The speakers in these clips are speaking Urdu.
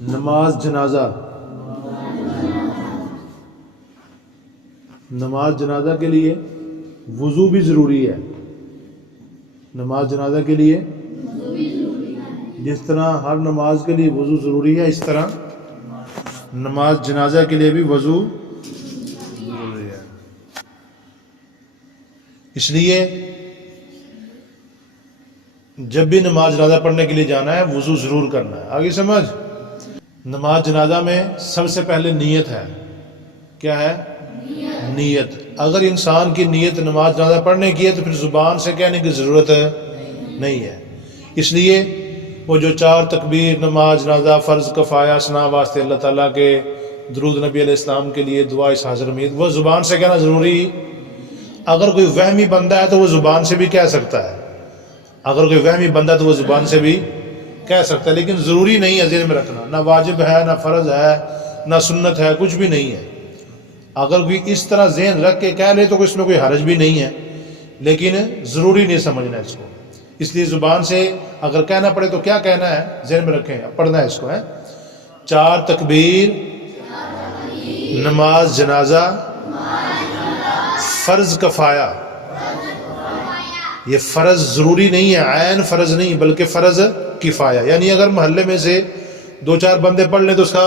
نماز جنازہ، نماز جنازہ کے لیے وضو بھی ضروری ہے۔ نماز جنازہ کے لیے جس طرح ہر نماز کے لیے وضو ضروری ہے، اس طرح نماز جنازہ کے لیے بھی وضو ضروری ہے۔ اس لیے جب بھی نماز جنازہ پڑھنے کے لیے جانا ہے وضو ضرور کرنا ہے۔ آگے سمجھ؟ نماز جنازہ میں سب سے پہلے نیت ہے۔ کیا ہے؟ نیت۔ اگر انسان کی نیت نماز جنازہ پڑھنے کی ہے تو پھر زبان سے کہنے کی ضرورت نہیں ہے۔ اس لیے وہ جو 4 تکبیر، نماز جنازہ، فرض، کفایہ، ثنا واسطے اللہ تعالیٰ کے، درود نبی علیہ السلام کے لیے، دعا اس حاضر امید، وہ زبان سے کہنا ضروری۔ اگر کوئی وہمی بندہ ہے تو وہ زبان سے بھی کہہ سکتا ہے، اگر کوئی وہمی بندہ ہے تو وہ زبان سے بھی کہہ سکتا ہے، لیکن ضروری نہیں ہے، ذہن میں رکھنا۔ نہ واجب ہے، نہ فرض ہے، نہ سنت ہے، کچھ بھی نہیں ہے۔ اگر کوئی اس طرح ذہن رکھ کے کہہ لے تو اس میں کوئی حرج بھی نہیں ہے، لیکن ضروری نہیں سمجھنا اس کو۔ اس لیے زبان سے اگر کہنا پڑے تو کیا کہنا ہے، ذہن میں رکھیں، پڑھنا ہے اس کو ہے۔ 4 تکبیر، نماز جنازہ، فرض کفایہ۔ یہ فرض ضروری نہیں ہے، عین فرض نہیں بلکہ فرض کفایہ، یعنی اگر محلے میں سے 2-4 بندے پڑھ لیں تو اس کا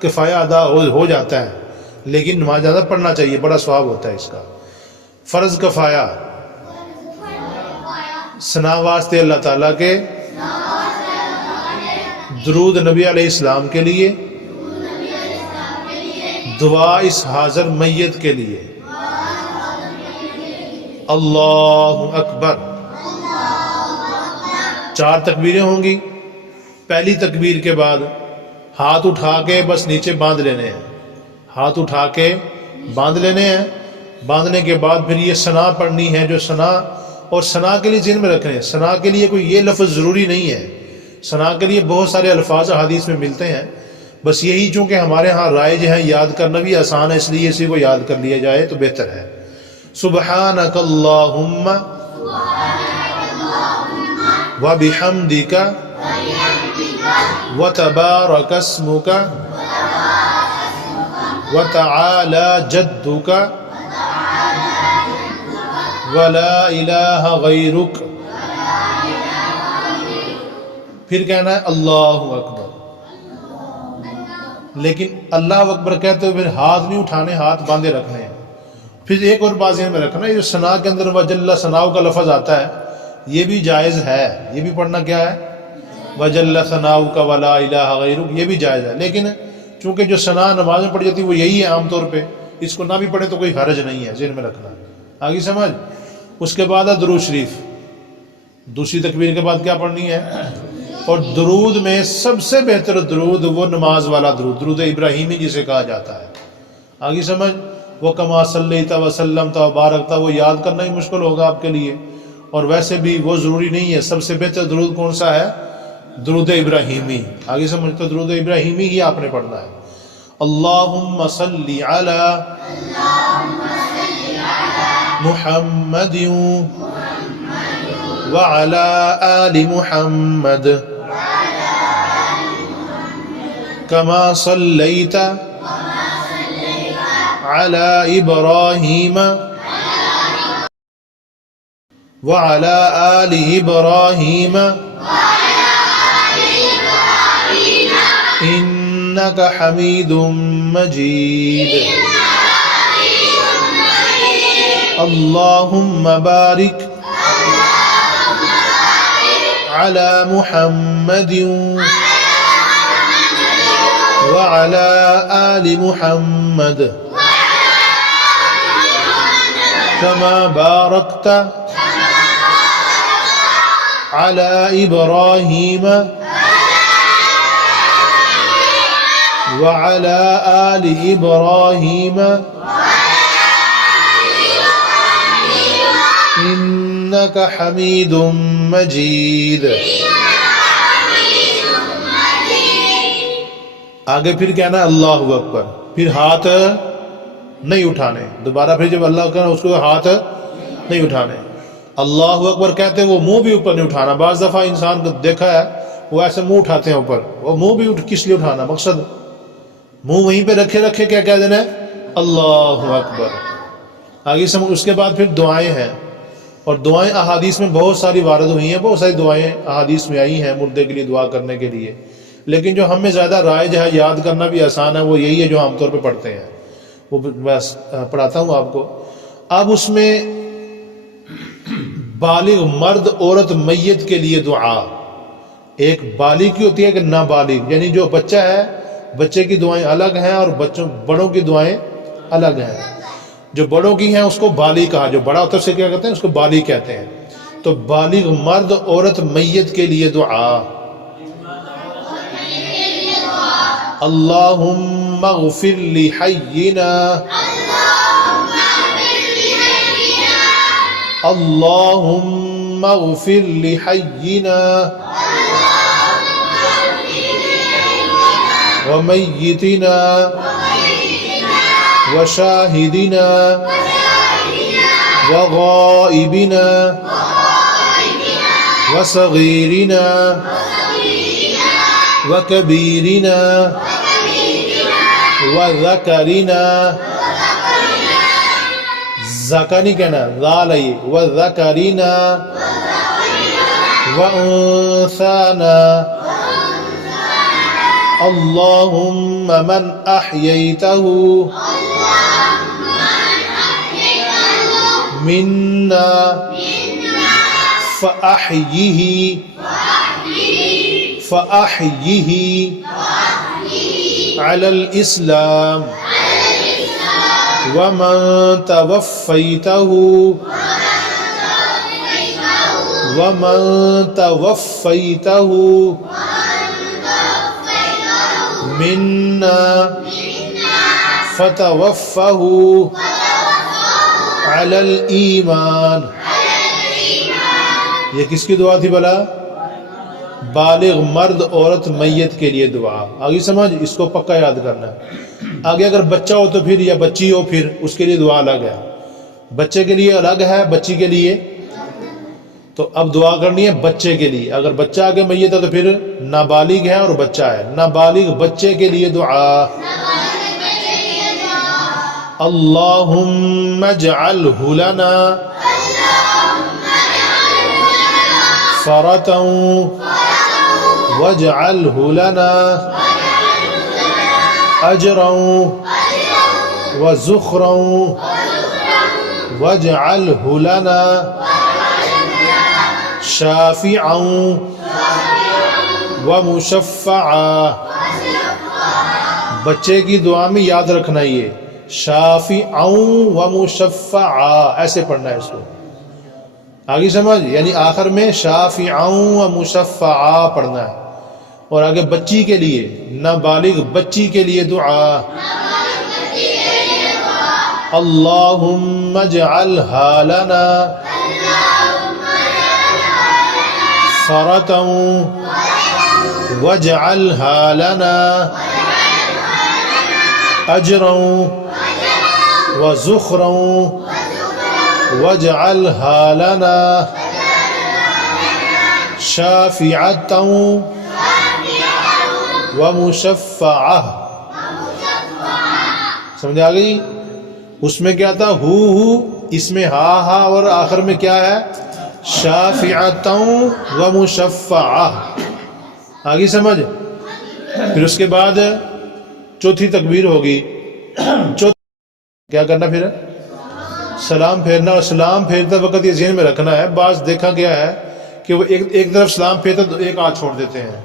کفایہ ادا ہو جاتا ہے، لیکن نماز جنازہ پڑھنا چاہیے، بڑا ثواب ہوتا ہے اس کا۔ فرض کفایہ، ثنا واسطے اللہ تعالیٰ کے، درود نبی علیہ السلام کے لیے، دعا اس حاضر میت کے لیے۔ اللہ اکبر۔ 4 تکبیریں ہوں گی۔ پہلی تکبیر کے بعد ہاتھ اٹھا کے بس نیچے باندھ لینے ہیں، ہاتھ اٹھا کے باندھ لینے ہیں۔ باندھنے کے بعد پھر یہ ثنا پڑھنی ہے، جو ثنا، اور ثنا کے لیے ذہن میں رکھیں، ثنا کے لیے کوئی یہ لفظ ضروری نہیں ہے، ثنا کے لیے بہت سارے الفاظ حدیث میں ملتے ہیں، بس یہی چونکہ ہمارے ہاں رائج ہیں، یاد کرنا بھی آسان ہے، اس لیے اسی کو یاد کر لیا جائے تو بہتر ہے۔ سبحانک اللہم وبحمدک وتبارک اسمک وتعالی جدک ولا الہ غیرک۔ پھر کہنا ہے اللہ اکبر، لیکن اللہ اکبر کہتے ہوئے پھر ہاتھ نہیں اٹھانے، ہاتھ باندھے رکھنے ہیں۔ پھر ایک اور بات ذہن میں رکھنا، یہ جو ثنا کے اندر وجل ثناؤ کا لفظ آتا ہے یہ بھی جائز ہے، یہ بھی پڑھنا کیا ہے، وجل ثناؤ کا ولا الہ غیرک، یہ بھی جائز ہے، لیکن چونکہ جو ثنا نماز میں پڑھ جاتی ہے وہ یہی ہے عام طور پہ، اس کو نہ بھی پڑھے تو کوئی حرج نہیں ہے، ذہن میں رکھنا۔ آگے سمجھ؟ اس کے بعد ہے درود شریف۔ دوسری تکبیر کے بعد کیا پڑھنی ہے؟ اور درود میں سب سے بہتر درود وہ نماز والا درود، درود ابراہیمی جسے کہا جاتا ہے۔ آگے سمجھ؟ وہ کما صلیت وسلمت وبارکت، وہ یاد کرنا ہی مشکل ہوگا آپ کے لیے، اور ویسے بھی وہ ضروری نہیں ہے۔ سب سے بہتر درود کون سا ہے؟ درود ابراہیمی۔ آگے سمجھ؟ تو درود ابراہیمی ہی آپ نے پڑھنا ہے۔ اللہم صلی علی محمد وعلی آل محمد کما صلیت علی ابراہیم وعلی آل ابراہیم انک حمید مجید۔ اللہم بارک علی محمد وعلی آل محمد کما بارکت علی ابراہیم وعلی آل ابراہیم انک حمید مجید۔ آگے پھر کہنا ہے اللہ اکبر، پھر ہاتھ نہیں اٹھانے، دوبارہ پھر جب اللہ کہنا اس کو ہاتھ نہیں اٹھانے۔ اللہ اکبر کہتے ہیں وہ منہ بھی اوپر نہیں اٹھانا۔ بعض دفعہ انسان کو دیکھا ہے وہ ایسے منہ اٹھاتے ہیں اوپر. وہ منہ بھی کس لیے اٹھانا؟ مقصد منہ وہیں پہ رکھے کیا کہہ دینا ہے؟ اللہ اکبر. آگے اس کے بعد پھر دعائیں ہیں، اور دعائیں احادیث میں بہت ساری وارد ہوئی ہیں، بہت ساری دعائیں احادیث میں آئی ہیں مردے کے لیے دعا کرنے کے لیے، لیکن جو ہمیں زیادہ رائج ہے، یاد کرنا بھی آسان ہے، وہ یہی ہے جو عام طور پہ پڑھتے ہیں. وہ بس پڑھاتا ہوں آپ کو. اب اس میں بالغ مرد عورت میت کے لیے دعا، ایک بالغ کی ہوتی ہے کہ نابالغ، یعنی جو بچہ ہے بچے کی دعائیں الگ ہیں اور بڑوں کی دعائیں الگ ہیں. جو بڑوں کی ہیں اس کو بالغ کہا، جو بڑا ہوتا ہے اسے کیا کہتے ہیں؟ اس کو بالغ کہتے ہیں. تو بالغ مرد عورت میت کے لیے دعا. اللہم اغفر لحینا، اللہم اغفر لحینا ومیتنا وشاہدنا وغائبنا وصغیرنا وکبیرنا وذکرنا، ذکر نہیں کہنا، ذال ہے، وذکرنا وانثانا. اللہم من احییتہ منا فأحیہ علی الاسلام، ومن توفیتہ منا فتوفہ علی الایمان. یہ کس کی دعا تھی بلا؟ بالغ مرد عورت میت کے لیے دعا. آگے سمجھ، اس کو پکا یاد کرنا ہے. آگے اگر بچہ ہو تو پھر، یا بچی ہو پھر اس کے لیے دعا الگ ہے. بچے کے لیے الگ ہے، بچی کے لیے. تو اب دعا کرنی ہے بچے کے لیے. اگر بچہ آگے میت ہے تو پھر نابالغ ہے اور بچہ ہے. نابالغ بچے کے لیے دعا. اللہم اجعلہ لنا فرطا واجعلہ لنا اجرا وزخرا واجعلہ لنا شافعا ومشفعا. بچے کی دعا میں یاد رکھنا یہ شافعا ومشفعا ایسے پڑھنا ہے اس کو. آگے سمجھ، یعنی آخر میں شافعا ومشفعا پڑھنا ہے. اور آگے بچی کے لیے، نابالغ بچی کے لیے دعا. اللہم اجعلہا لنا فرطا واجعلہا لنا اجرا وزخرا واجعلہا لنا شافعتا ومشفعہ. سمجھ آ گئی؟ اس میں کیا تھا؟ ہو، اس میں ہا اور آخر میں کیا ہے؟ شافعتا ومشفعہ. آگے سمجھ. پھر اس کے بعد چوتھی تکبیر ہوگی. کیا کرنا پھر؟ سلام پھیرنا. اور سلام پھیرتے وقت یہ ذہن میں رکھنا ہے، بعض دیکھا گیا ہے کہ وہ ایک طرف سلام پھیرتے تو ایک ہاتھ چھوڑ دیتے ہیں،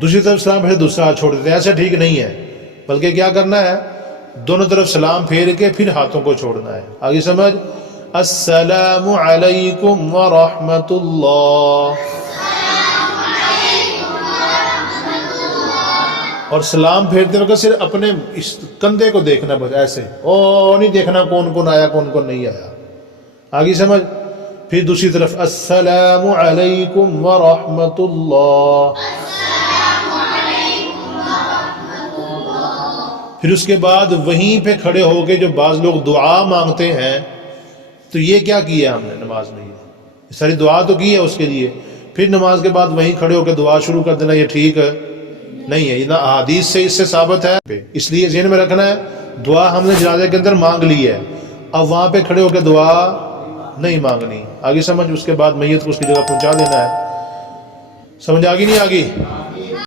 دوسری طرف سلام پھیرتے دوسرا ہاتھ چھوڑ دیتے ہیں. ایسا ٹھیک نہیں ہے، بلکہ کیا کرنا ہے؟ دونوں طرف سلام پھیر کے پھر ہاتھوں کو چھوڑنا ہے. آگے سمجھ. السلام علیکم ورحمۃ اللہ. اور سلام پھیرتے وقت صرف اپنے اس کندھے کو دیکھنا، بس ایسے نہیں دیکھنا کون کون آیا کون کون نہیں آیا. آگے سمجھ. پھر دوسری طرف السلام علیکم ورحمۃ اللہ. پھر اس کے بعد وہیں پہ کھڑے ہو کے جو بعض لوگ دعا مانگتے ہیں، تو یہ کیا کیا ہم نے نماز میں؟ یہ ساری دعا تو کی ہے اس کے لیے، پھر نماز کے بعد وہیں کھڑے ہو کے دعا شروع کر دینا، یہ ٹھیک نہیں ہے، یہ نہ احادیث سے اس سے ثابت ہے۔ اس لیے ذہن میں رکھنا ہے دعا ہم نے جنازے کے اندر مانگ لی ہے، اب وہاں پہ کھڑے ہو کے دعا نہیں مانگنی، آگے سمجھ؟ اس کے بعد میت کو اس کی جگہ پہنچا دینا ہے، سمجھ آگی نہیں آگی؟